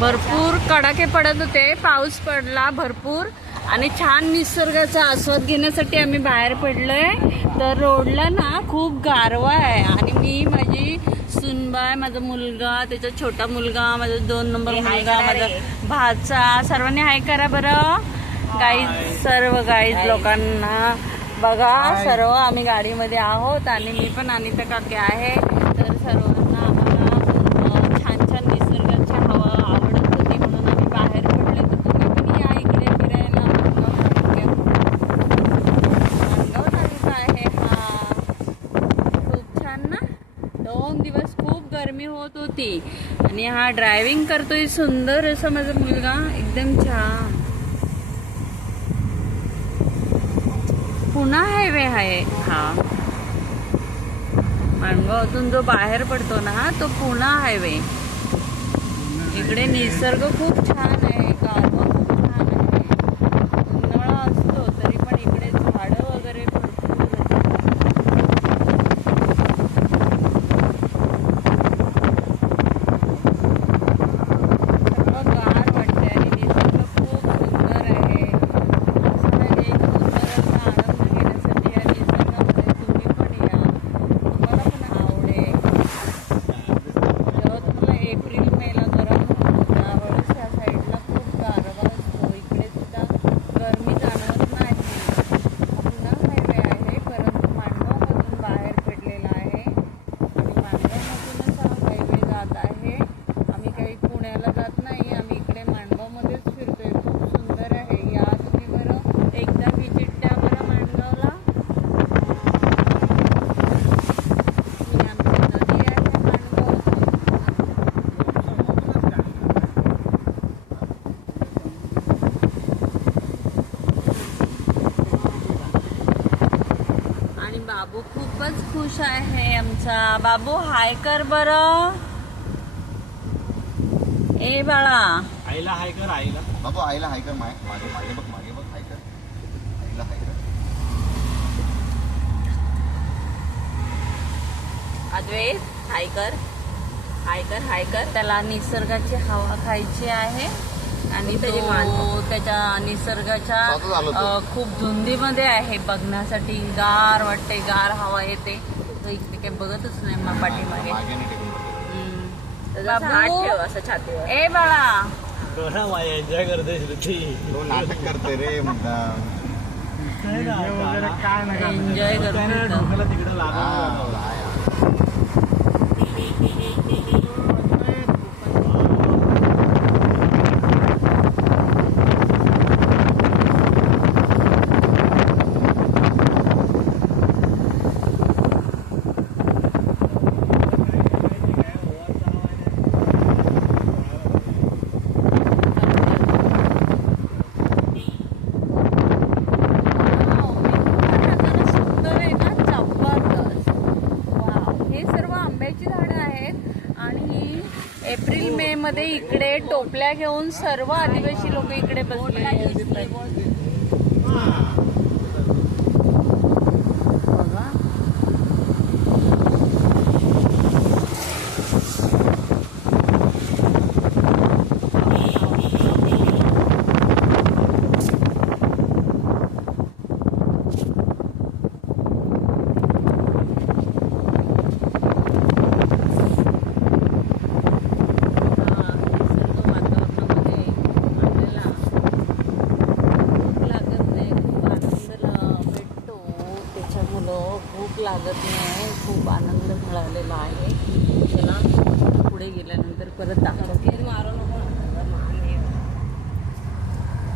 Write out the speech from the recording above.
भरपूर कडाके पडत होते, पाऊस पडला भरपूर आणि छान निसर्गाचा आस्वाद घेण्यासाठी आम्ही बाहेर पडलोय. तर रोडला ना खूप गारवा आहे आणि मी, माझी सुनबाई, माझा मुलगा, त्याचा छोटा मुलगा, माझा 2 नंबर मुलगा, माझा भाचा, सर्वांनी हाय करा बरं. गाईज, सर्व गाईज लोकांना बघा, सर्व आम्ही गाडीमध्ये आहोत आणि मी पण अनिता काकी आहे. तर सर्वांना आम्हाला छान छान निसर्गाची हवा आवडत होती म्हणून आम्ही बाहेर पडले. तर तुम्ही पण या इकडे फिरायला. माणगाव तालुका आहे हा. खूप छान ना. 2 दिवस खूप गरमी होत होती आणि हा ड्रायव्हिंग करतोय सुंदर असा माझा मुलगा, एकदम छान. पुणा हायवे आहे हा. माणगावातून जो बाहेर पडतो ना तो पुणा हायवे. इकडे निसर्ग खूप छान आहे, गारवा खूप छान आहे. उन्हाळा असतो तरी पण इकडे झाडं वगैरे भरपूर सर्व गार वाटते आणि निसर्ग खूप सुंदर आहे. असं एक सुंदर असा आनंद घेण्यासाठी या निसर्गामध्ये तुम्ही पण या, तुम्हाला पण आवडेल. जेव्हा तुम्हाला एप्रिल मेला गरम होतो त्यावेळेस या साईडला खूप गारवा असतो. इकडे सुद्धा गरमी जाणवत नाही. पुन्हा हायवे आहे परंतु माणगावमधून बाहेर पडलेला आहे आणि माणगावमधूनच हा हायवे जात आहे. आम्ही काही पुण्याला जात नाही, आम्ही इकडे माणगावमध्येच फिरतोय. खूप सुंदर आहे. या तुम्ही बरं एकदा व्हिजिट द्या बरं माणगावला. ही आमची नदी आहे माणगावची. आणि बाबू खूपच खुश आहे आमचा. बाबू हाय कर बरं. ए बाळा, आईला हाय कर, आईला. बाबू आईला हाय कर. मागे मागे बघ, मागे बघ, हाय कर. आईला हाय कर. अद्वैत हाय कर, हाय कर, हाय कर. त्याला निसर्गाची हवा खायची आहे आणि तो त्याच्या निसर्गाच्या स्वतः झालं तो. खूप धुंदीमध्ये आहे बघण्यासाठी. गार वाटते, गार हवा येते. तो इकडे काही बघतच नाही मग पाठीमागे. मागे नाही टेकून बघ. बाबू, छातीवर. ए बाळा, डोळा माझ्या एन्जॉय करते श्रुती. तो नाटक करते रे मुद्दा. एन्जॉय करतो. डोक्याला तिकडे लागून हा. सुंदर आहे ना, जबरदस्त. वाव, हे सर्व आंब्याची झाडं आहेत आणि एप्रिल मे मध्ये इकडे टोपल्या घेऊन सर्व आदिवासी लोक इकडे बसलेले असतात. बघा. भूक लागत नाही, खूप आनंद मिळालेला आहे. चला पुढे